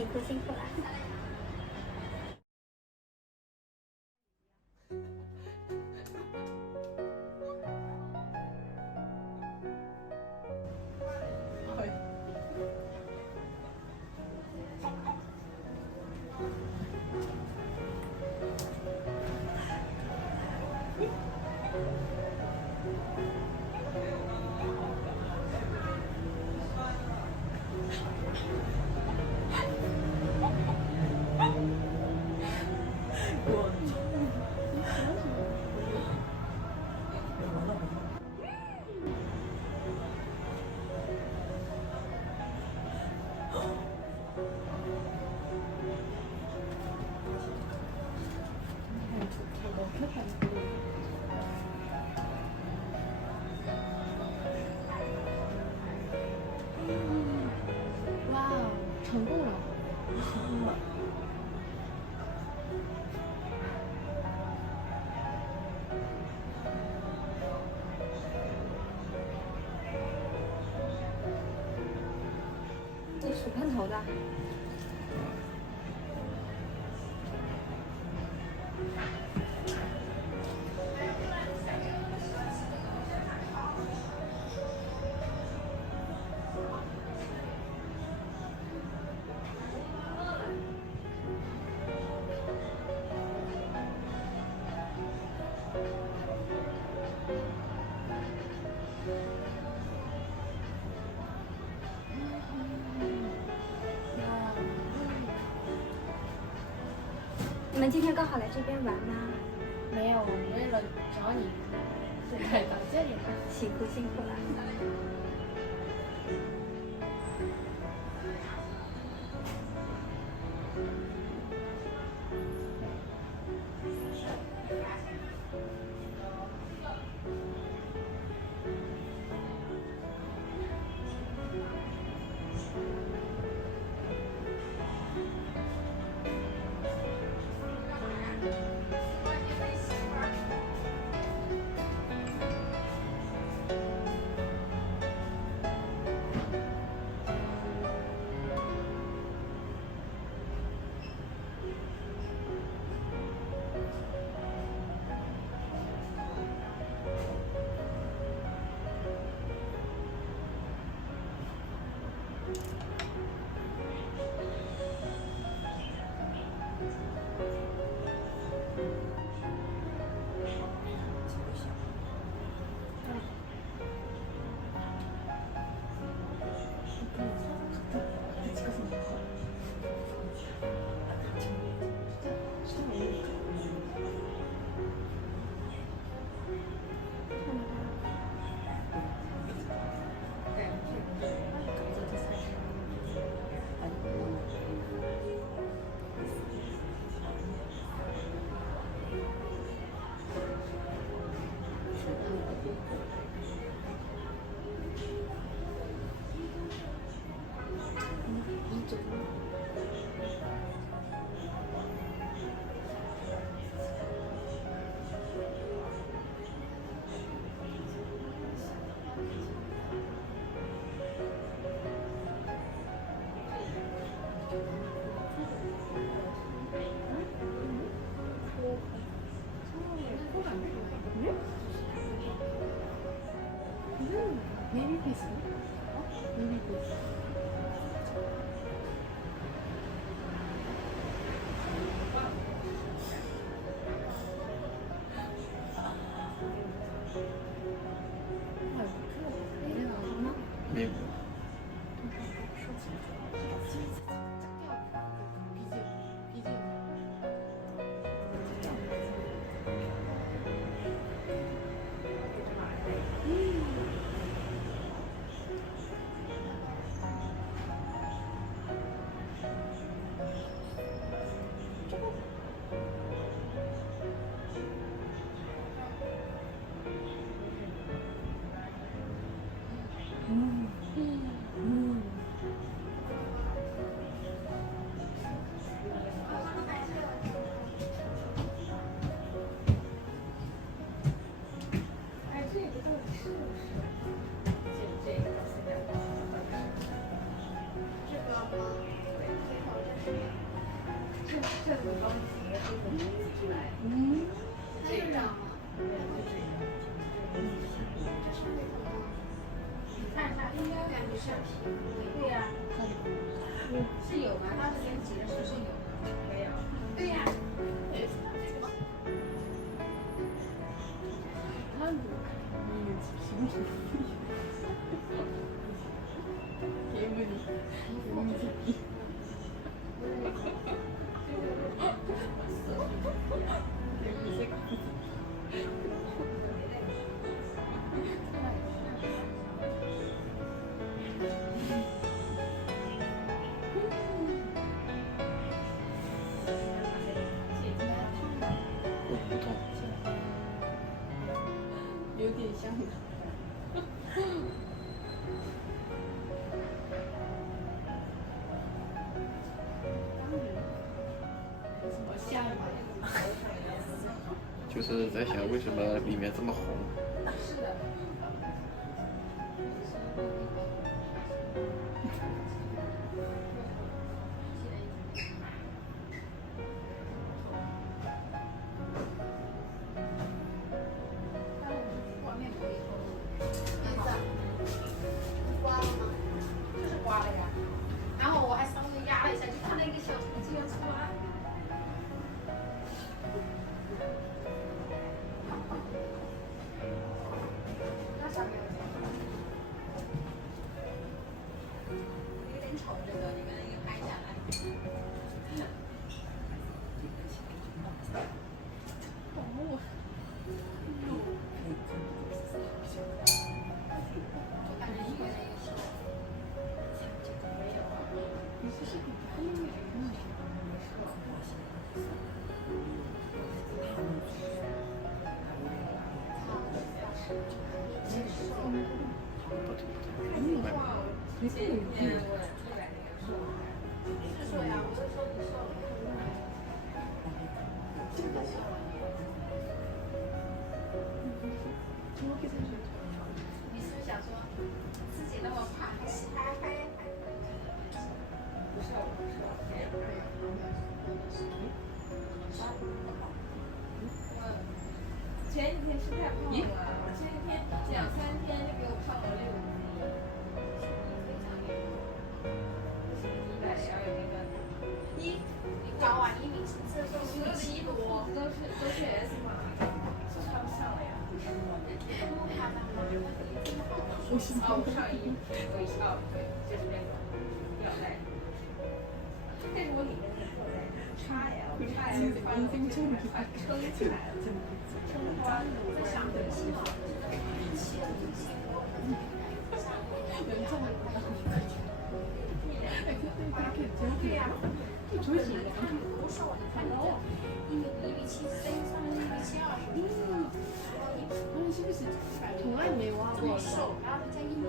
辛苦辛苦了。好的。们今天刚好来这边玩吗？没有，为了找你，所以来到这里了。辛苦辛苦了。是对呀、是有吗？当时给你的时候是有的，没有。对呀、我是在想为什么里面这么红。前几天吃太胖了，我前几天两三天就给我胖了六斤，非常厉害。一百零二那个，一你高啊，一米七这都十七多，都是都是 S 码，是穿不上了呀。我是哦，上衣，我也是哦，对，从来没挖过。瘦，然后再加一米。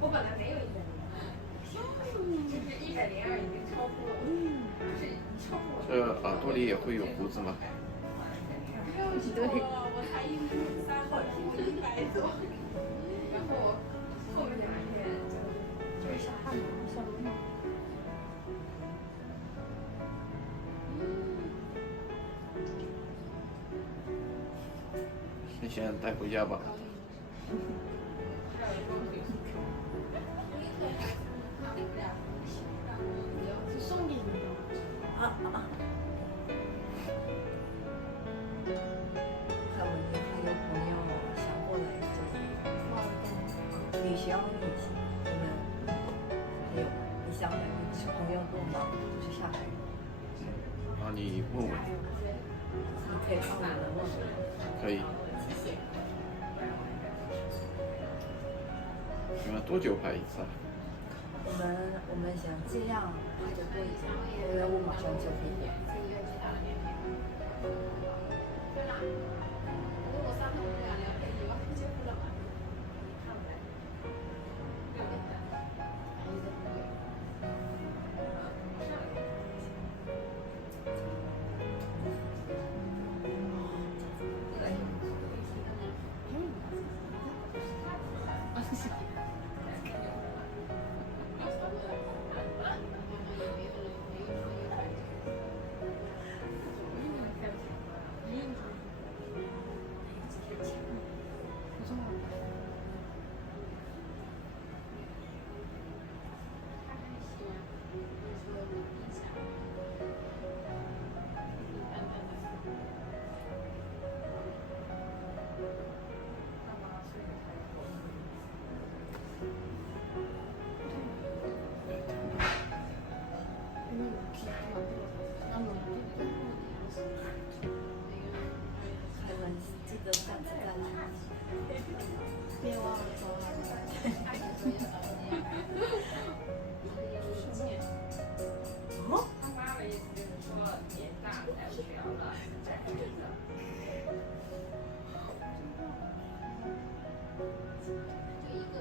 我本来没有一百零二，就是一百零二已经超过了，里也会有胡子吗？不用说了，我才一米三，我一百多。然后后面两天就就是小汗毛，小绒毛。你先带回家吧。这里旅行旅行，你们还有你想的你是朋友多吗？就是上海人，啊，你问问，你可以帮我们问问。可以。谢谢。你们多久拍一次啊？我们我们想尽量拍的多一些，因为我马上就毕业。 이거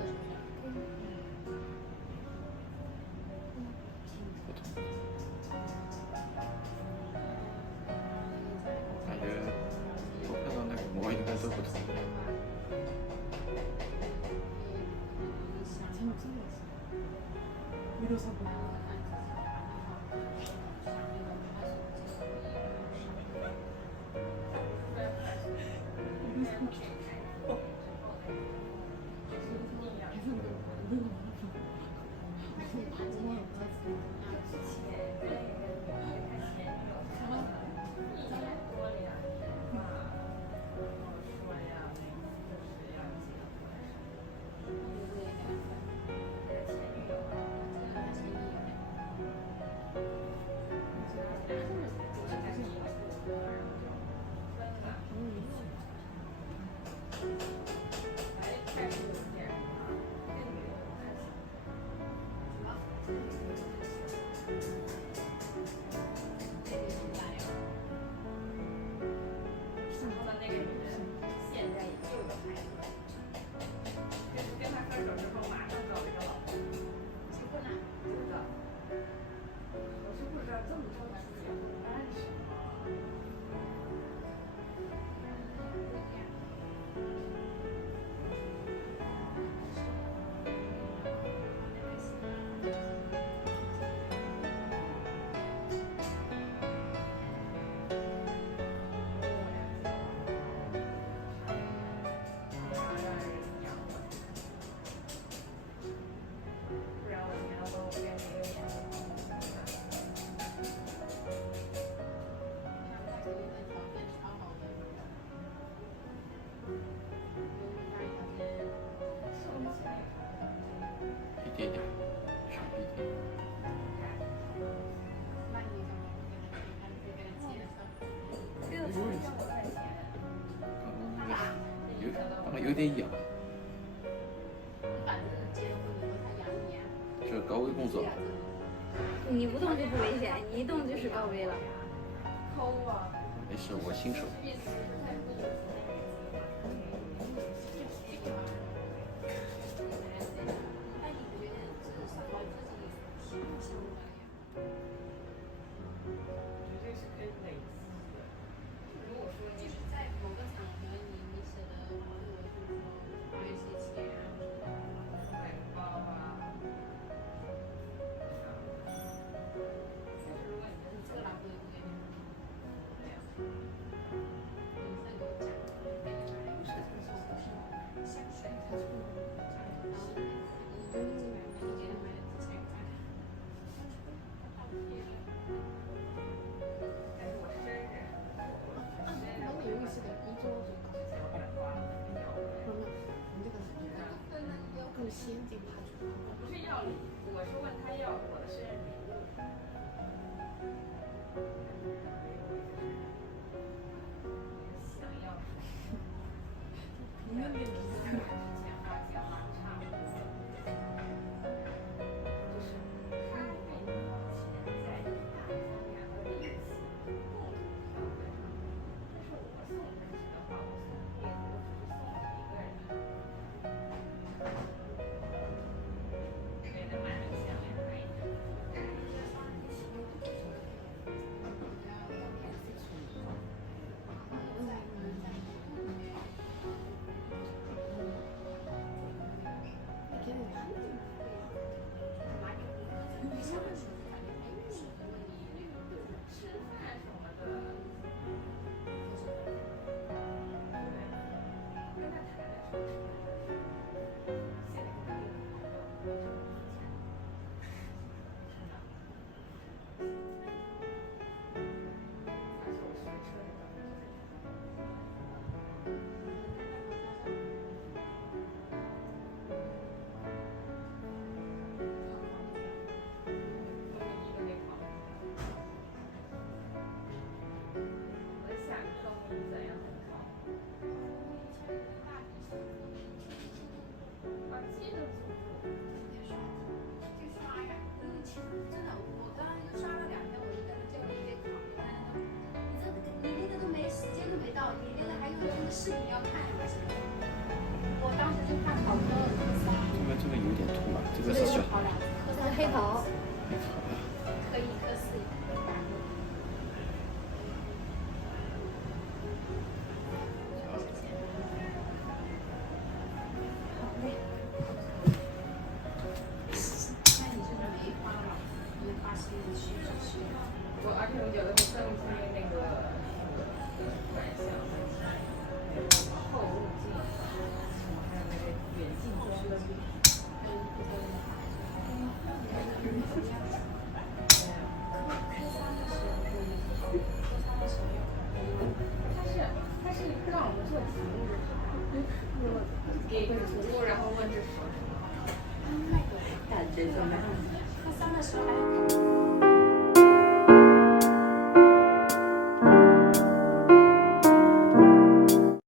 刚刚有点痒，这高危工作。你不动就不危险，你一动就是高危了。没事，我新手。先进派出所。不是要礼物，我是问他要我的生日礼物。视频要看还是？我当时就看好多这个这个有点痛啊，这个是小。好是黑头，